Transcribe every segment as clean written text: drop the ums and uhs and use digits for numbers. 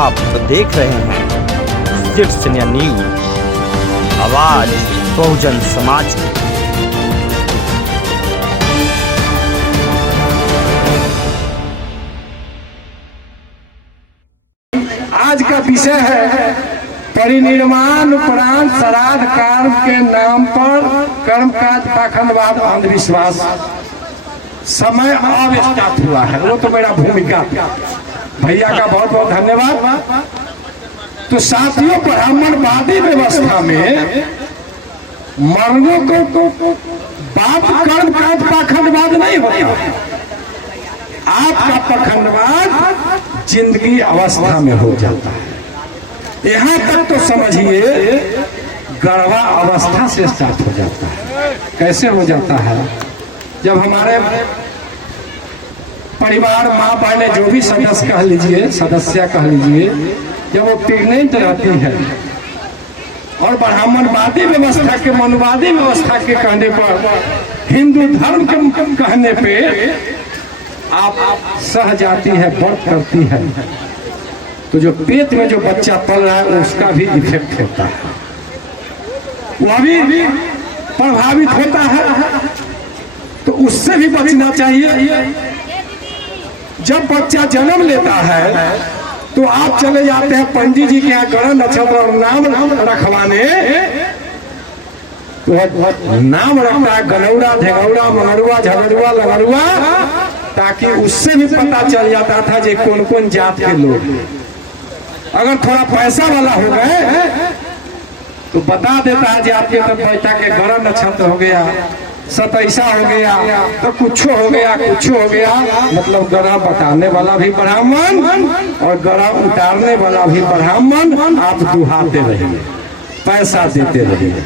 आप देख रहे हैं सिर्फ न्यूज, आवाज बहुजन समाज की। आज का विषय है परिनिर्वाण उपरांत श्राद्ध कर्म के नाम पर कर्मकाज पाखंडवाद अंधविश्वास समय अब स्टार्ट हुआ है। वो तो मेरा भूमिका भैया का बहुत बहुत धन्यवाद। तो साथियों, ब्राह्मणवादी व्यवस्था में मर्दों को बात कर्म काज पाखंडवाद नहीं होता। आपका पाखंडवाद जिंदगी अवस्था में हो जाता है। यहाँ तक तो समझिए गर्भा अवस्था से स्टार्ट हो जाता है। कैसे हो जाता है? जब हमारे परिवार माँ बहने जो भी सदस्य कह लीजिए, सदस्य कह लीजिए, जब वो प्रेग्नेंट रहती है और ब्राह्मणवादी व्यवस्था के मनुवादी व्यवस्था के कहने पर, हिंदू धर्म के कहने पे आप सह जाती है, व्रत करती है, तो जो पेट में जो बच्चा पल रहा है उसका भी इफेक्ट होता है, वह भी प्रभावित होता है। तो उससे भी बचना चाहिए। जब बच्चा जन्म लेता है तो आप चले जाते हैं पंडित जी के यहाँ ग्रह नक्षत्र और नाम रखवाने, तो नाम रखता है गनौरा, धेगौरा, मंगरुआ, झगड़ुआ, लगड़ुआ, ताकि उससे भी पता चल जाता था जे कौन कौन जात के लोग। अगर थोड़ा पैसा वाला हो गए तो बता देता है जे आपके तो बेटा के ग्रह नक्षत्र हो गया, सतैसा हो गया, तो कुछ हो गया, कुछ हो गया। मतलब ग्रह बताने वाला भी ब्राह्मण और ग्रह उतारने वाला भी ब्राह्मण। आप दुहाते रहिए, पैसा देते रहिए।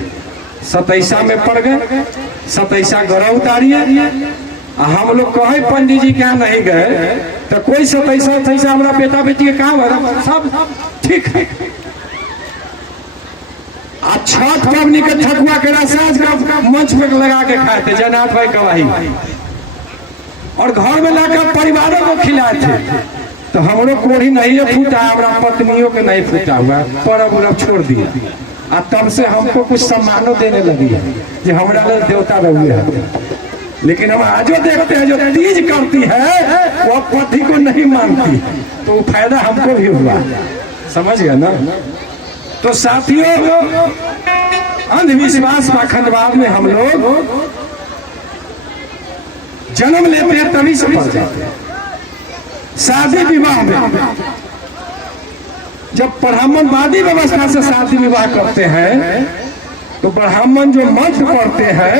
सतैसा में पड़ गए, सतैसा ग्रह उतारिए। हम लोग कहे पंडित जी क्या नहीं गए तो कोई सतैसा हमारा बेटा बेटी के काम है, सब ठीक है। छठ पवनी के ठकुआ के रसाज का मंच पे लगा के खाए थे जनाथ भाई गवाही, और घर में लाकर परिवारों को खिलाए थे। तो हम लोग कोढ़ी नहीं फूटा, हमारा पत्नियों के नहीं फूटा हुआ, परब उरब छोड़ दिया। और तब से हमको कुछ सम्मानों देने लगी है जो हमारा लोग देवता रहुए हैं। लेकिन हम आजो देखते हैं जो तीज करती है वो पति को नहीं मानती, तो फायदा हमको भी हुआ। समझ गया ना? तो साथियों, अंधविश्वास पाखंडवाद में हम लोग जन्म लेते हैं तभी से पड़ जाते हैं। शादी विवाह में जब ब्राह्मणवादी व्यवस्था से शादी विवाह करते हैं तो ब्राह्मण जो मंत्र पढ़ते हैं,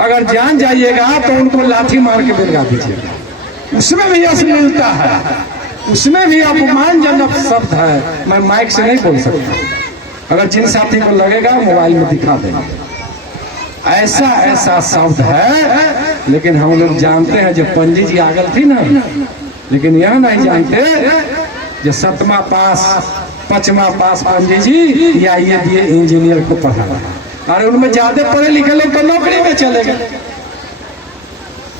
अगर जान जाइएगा तो उनको लाठी मार के बेलगा दीजिएगा। उसमें भी यश मिलता है, उसमें भी अपमानजनक शब्द है। मैं माइक से नहीं बोल सकता, अगर जिन साथी को लगेगा मोबाइल में दिखा देंगे। ऐसा ऐसा शब्द है, लेकिन हम लोग जानते हैं जो पंडित जी आगल थी ना, लेकिन यह नहीं जानते जो 7वां पास 5वां पास पंडित जी या ये दिए इंजीनियर को पढ़ा रहा है। अरे उनमें ज्यादा पढ़े लिखे लोग तो नौकरी में चले गए।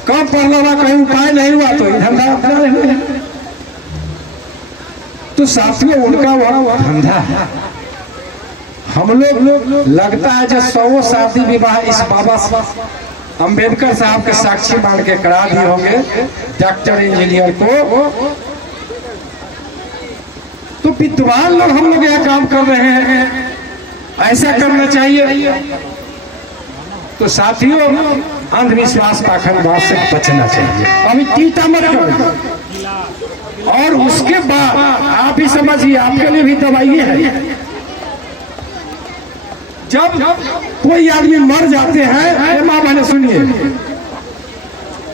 कब पढ़ लो कहीं उपाय नहीं हुआ तो धंधा अपना रहे। तो साथियों, उनका वह धंधा है। हम लोग लगता है जो 100 शादी विवाह इस बाबा अंबेडकर साहब के साक्षी मान के करा दिए होंगे डॉक्टर इंजीनियर को। तो विद्वान लोग हम लोग यह काम कर रहे हैं, ऐसा करना चाहिए। तो साथियों, अंधविश्वास पाखंडवाद से बचना चाहिए। अभी टीटा मत करो। और उसके बाद आप ही समझिए, आपके लिए भी दवाई है। जब कोई आदमी मर जाते हैं, माँ बहने सुनिए,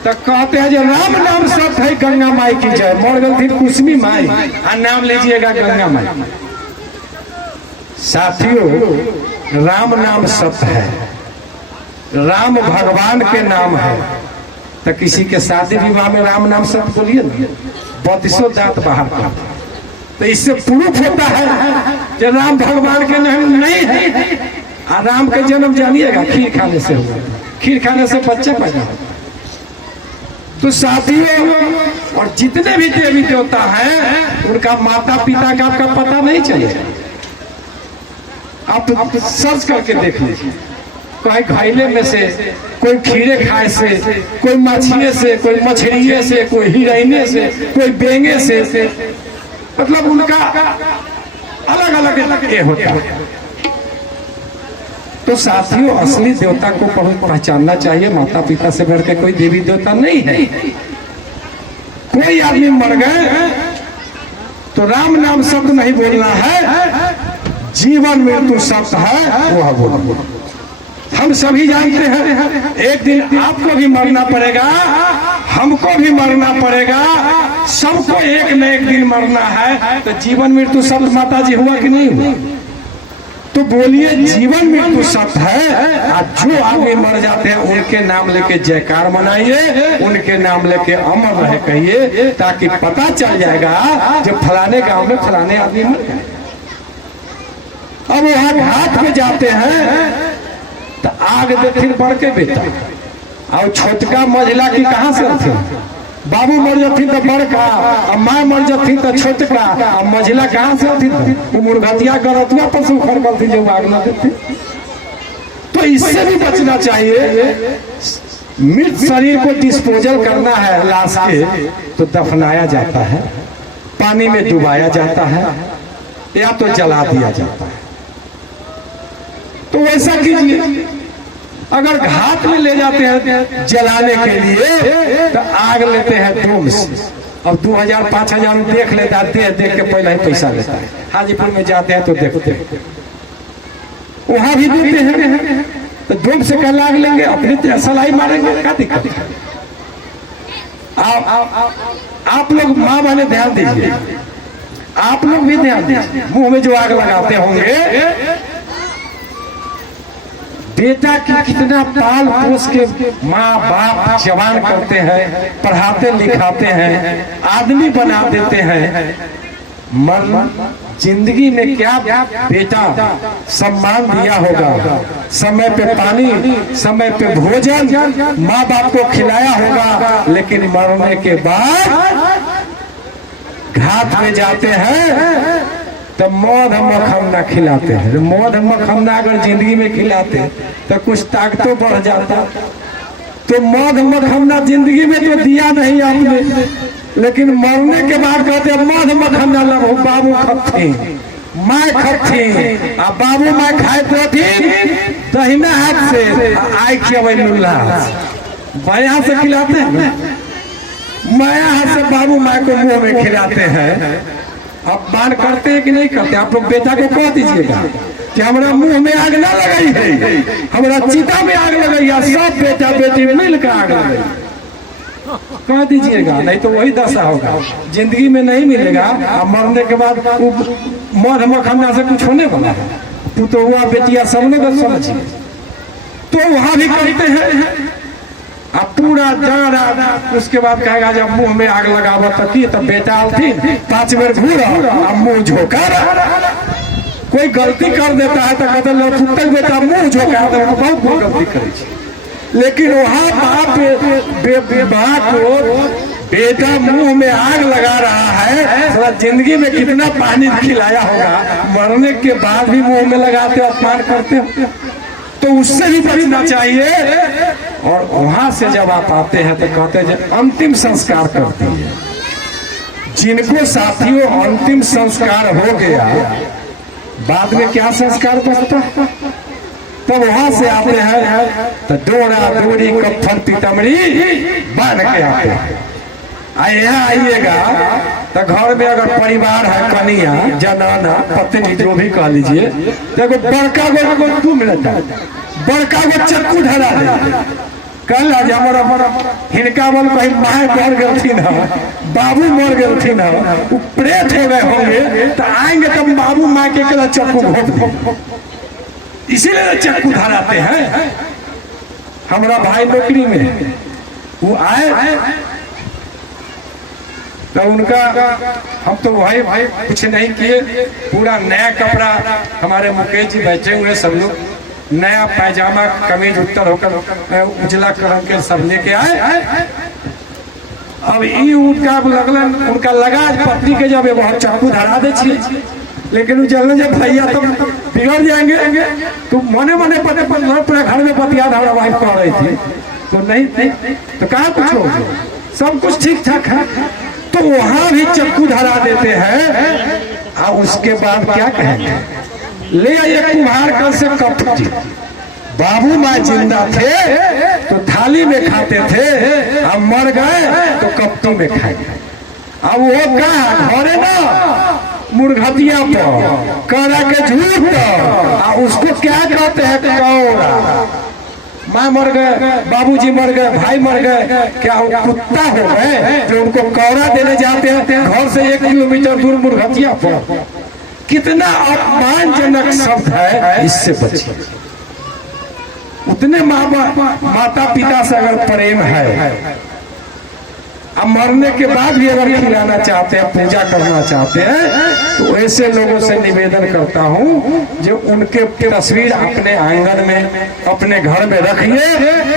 तो कहते हैं जो राम नाम सत्य है, गंगा माई की जय। मर गई थी कुसमी माई, और नाम लीजिएगा गंगा माई। साथियों, राम नाम सत्य है, राम भगवान के नाम है। तो किसी के शादी विवाह में राम नाम सत्य बोलिए ना, 32 दांत बाहर का। तो इससे प्रूफ होता है कि राम भगवान के नाम नहीं है। और राम का जन्म जानिएगा खीर खाने से हुआ। खीर खाने से बच्चा पैदा होता है। तो साथियों, और जितने भी देवी देवता हैं उनका माता पिता का आपका पता नहीं चलेगा। आप सर्च करके देख लीजिए, कोई घायले में से, कोई खीरे खाए से, कोई मछली से, कोई मछलिए से, कोई हिरैने से, कोई बेंगे से, मतलब उनका अलग अलग ये होता है। तो साथियों, असली देवता को पहचानना चाहिए। माता पिता से बढ़ के कोई देवी देवता नहीं है। कोई आदमी मर गए तो राम नाम शब्द नहीं बोलना है, जीवन मृत्यु शब्द है वह बोलो। हम सभी जानते हैं एक दिन आपको भी मरना पड़ेगा, हमको भी मरना पड़ेगा, सबको एक न एक दिन मरना है। तो जीवन मृत्यु शब्द माता जी हुआ कि नहीं हुआ? तो बोलिए, जीवन मृत्यु शब्द है। और जो आगे मर जाते हैं उनके नाम लेके जयकार मनाइए, उनके नाम लेके अमर रहे कहिए, ताकि पता चल जाएगा जो फलाने गांव में फलाने आदमी मर गए। अब वहां घाट में जाते हैं तो आग देखिन बढ़ के बेटा, और छोटका मझला की कहाँ से थे? बाबू मर जाती तो बड़का, और माँ मर जाती तो छोटका, और मझला कहाँ से थी? वो मुर्घतिया गरतिया पर से उखड़ गल थी जो आग न देती। तो इससे भी बचना चाहिए। मृत शरीर को डिस्पोजल करना है लाश के, तो दफनाया जाता है, पानी में डुबाया जाता है, या तो जला दिया जाता है। तो वैसा कीजिए। अगर घाट में ले जाते हैं जलाने के लिए तो आग लेते हैं धूम से। अब 2000-5000 देख लेता है, देख के पहले ही पैसा लेता है। हाजीपुर में जाते हैं तो देखते हैं, वहां भी देते हैं। तो धूम से क्या लाग लेंगे, अपनी सलाई मारेंगे, क्या दिक्कत है? आप लोग माँ बहने ध्यान दीजिए, आप लोग भी ध्यान दीजिए। मुंह में जो आग लगाते होंगे, बेटा की कितना पाल पोस के माँ बाप जवान करते हैं, पढ़ाते लिखाते हैं, आदमी बना देते हैं। मरना जिंदगी में क्या बेटा सम्मान दिया होगा, समय पे पानी, समय पे भोजन माँ बाप को खिलाया होगा, लेकिन मरने के बाद घाट में जाते हैं तो मौध मखमना खिलाते हैं। मौध मखमना अगर जिंदगी में खिलाते तो कुछ ताकतों बढ़ जाता। तो मौध मखमना जिंदगी में तो दिया नहीं आपने, लेकिन मरने के बाद कहते हैं मौध मखमना लगो बाबू खपथे, माँ खपथे, आ बाबू माँ खाए तो थी दहिना हाथ से आई खियावे लुल्ला, बाया से खिलाते हैं, माया हाथ से बाबू माँ को मुंह में खिलाते हैं। अब बान करते हैं कि नहीं करते? आप लोग बेटा को कह दीजिएगा कि हमारा मुंह में आग ना लगाई है, हमारा चिता में आग लगाई है, सब बेटा बेटी मिलकर आग लगाई, कह दीजिएगा। नहीं तो वही दशा होगा, जिंदगी में नहीं मिलेगा। अब मरने के बाद मौत मखमना से कुछ होने वाला है। पुतहुआ बेटिया सब लोग समझिए। तो वहां भी करते हैं। अब पूरा जाना, उसके बाद कहेगा जब मुंह में आग लगावा तो बेटा थी 5 बेर घूरा, अब मुंह झोंका। कोई गलती कर देता है तो कहते लौटते बेटा मुंह झोंका, तो बहुत बड़ी गलती करे। लेकिन वहां बाप को बेटा मुंह में आग लगा रहा है, थोड़ा जिंदगी में कितना पानी खिलाया होगा, मरने के बाद भी मुंह में लगाते अपमान करते हो। तो उससे भी बचना चाहिए। और वहां से जब आप आते हैं तो कहते हैं अंतिम संस्कार करते हैं। जिनको साथियों अंतिम संस्कार हो गया, बाद में क्या संस्कार बचता है? तो वहां से आते हैं तो डोरा डोरी कफन पीतमरी बांध के आते हैं। यहाँ आइएगा तो घर में अगर परिवार है, कन्या जनाना पत्नी जो भी कह लीजिए, देखो बड़का गो 2 मिनट बड़का गो चक्कू धरा दे। कल आज हमारा हिनका बोल कहीं माए मर गलथिन है, बाबू मर गलथिन है, प्रेत हो गए होंगे, तो आएंगे तब बाबू माँ के कला चक्कू घोट दे, इसीलिए चक्कू धराते हैं। हमारा भाई नौकरी में वो आए तो उनका हम तो भाई कुछ नहीं किए, पूरा नया कपड़ा, हमारे मुकेश जी बैठे हुए सब लोग नया पैजामा कमीज उत्तर होकर उजला कलर के सब लेके आए। अब ई उनका लगलन उनका लगा पत्नी के जब एगो चाकू धरा दे छी, लेकिन जल्द जब भैया तो बिगड़ जाएंगे, तो मने मने पते पूरे घर में पतिया हमारा वाइफ कर रही थी, तो नहीं तो कहा कुछ हो, सब कुछ ठीक ठाक है, तो वहां भी चाकू धरा देते हैं। और उसके बाद क्या कहेंगे, ले आइए कुम्हार कल से कपटी, बाबू माँ जिंदा थे तो थाली में खाते थे, अब मर गए तो कपटी में खाएंगे। अब वो कहा घरे ना मुर्घतिया पर करा के झूठ पर, उसको क्या कहते हैं कौड़ा। माँ मर गए, बाबूजी मर गए, भाई मर गए, क्या वो कुत्ता हो गए जो उनको कौड़ा देने जाते हैं घर से 1 किलोमीटर दूर मुर्घतिया पर। कितना अपमानजनक शब्द है, इससे बचिए। उतने माता पिता से अगर प्रेम है, अब मरने के बाद भी अगर खिलाना चाहते हैं, पूजा करना चाहते हैं, तो ऐसे लोगों से निवेदन करता हूं जो उनके तस्वीर अपने आंगन में अपने घर में रखिए,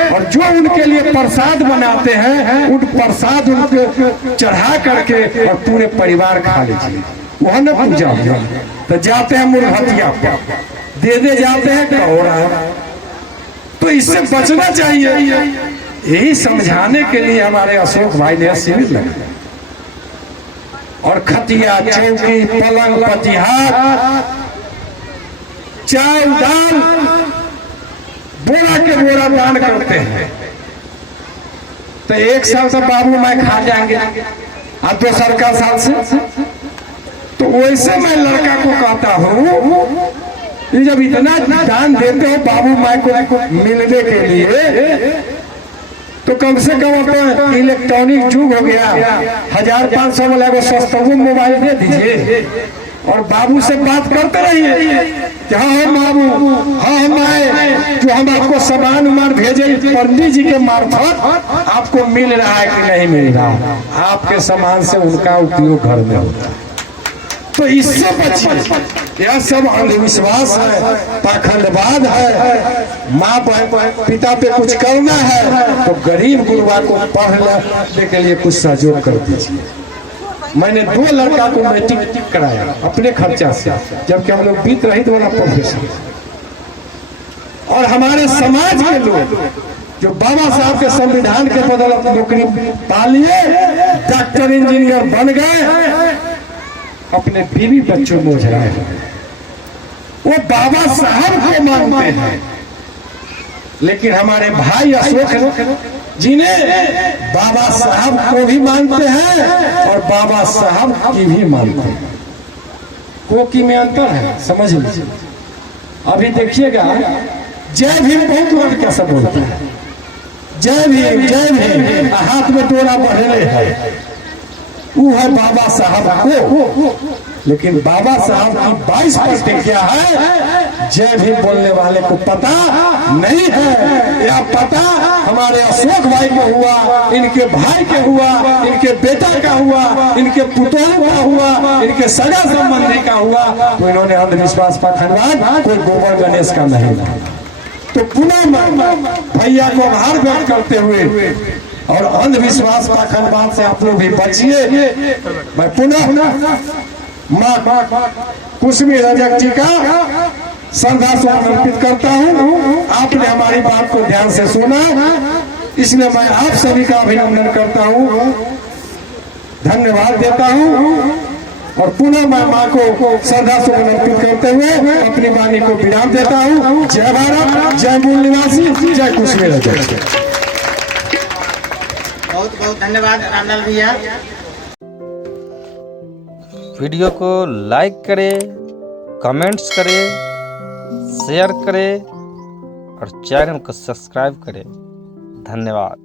और जो उनके लिए प्रसाद बनाते हैं उन प्रसाद उनको चढ़ा करके और पूरे परिवार खा लीजिए, वह न पूजा हुआ। तो जाते हैं मुर्घतिया दे जाते हैं कौड़ा, तो इससे बचना चाहिए। यही समझाने के लिए हमारे अशोक भाई ने शिविर लगाया, और खटिया चौकी पलंग पतिहार चावल दाल बोरा के बोरा दान करते हैं। तो 1 साल से बाबू मैं खा जाएंगे, और 2 साल का साल से, तो वैसे मैं लड़का को कहता हूँ जब इतना दान देते हो बाबू माई को मिलने के लिए, तो कम से कम इलेक्ट्रॉनिक युग हो गया, 1500 वाला को सस्ता मोबाइल दे दीजिए, और बाबू से बात करते रहिए कि हाँ बाबू, हाँ माए, जो हम आपको सामान उमान भेजे पंडित जी के मार्फत आपको मिल रहा है कि नहीं मिल रहा, आपके सामान से उनका उपयोग घर में होता है। तो इससे बचिए, यह सब अंधविश्वास है, पाखंडवाद है। माँ पिता पे कुछ करना है तो गरीब गुरुआ को पढ़ने के लिए कुछ सहयोग कर दीजिए। मैंने 2 लड़का को मैट्रिक कराया अपने खर्चा से, जबकि हम लोग बीत रही वाला प्रोफेशन, और हमारे समाज के लोग जो बाबा साहब के संविधान के बदौलत नौकरी पा लिए, डॉक्टर इंजीनियर बन गए, अपने बीवी बच्चों में उजराए, वो बाबा साहब को मानते हैं। लेकिन हमारे भाई अशोक जी ने बाबा साहब को भी मानते हैं और बाबा साहब की भी मानते हैं। कोकी में अंतर है, समझ लीजिए। अभी देखिएगा जय भीम बहुत लोग कैसा बोलते हैं, जय भीम हाथ में डोरा बढ़े है, वो है बाबा साहब को। लेकिन बाबा साहब की 22 प्रतिज्ञा है, जय भीम बोलने वाले को पता नहीं है। या पता हमारे अशोक भाई को हुआ, इनके भाई के हुआ, इनके बेटा का हुआ, इनके पुतों का हुआ, इनके सगा संबंधी का हुआ, तो इन्होंने अंधविश्वास पाखंडवाद कोई गोबर गणेश का नहीं। तो पुनः भैया को आभार व्यक्त करते हुए और अंधविश्वास पाखंडवाद से आप लोग भी बचिए। मैं पुनः माँ कुसुमी रजक जी का श्रद्धा सुमन अर्पित करता हूँ। आपने हमारी बात को ध्यान से सुना, इसलिए मैं आप सभी का अभिनंदन करता हूँ, धन्यवाद देता हूँ। और पुनः मैं माँ को श्रद्धा सुमन अर्पित करते हुए अपनी वाणी को विराम देता हूँ। जय भारत, जय मूल निवासी, जय कुसुमी रजक। बहुत बहुत धन्यवाद रामलाल भैया। वीडियो को लाइक करें, कमेंट्स करें, शेयर करें और चैनल को सब्सक्राइब करें। धन्यवाद।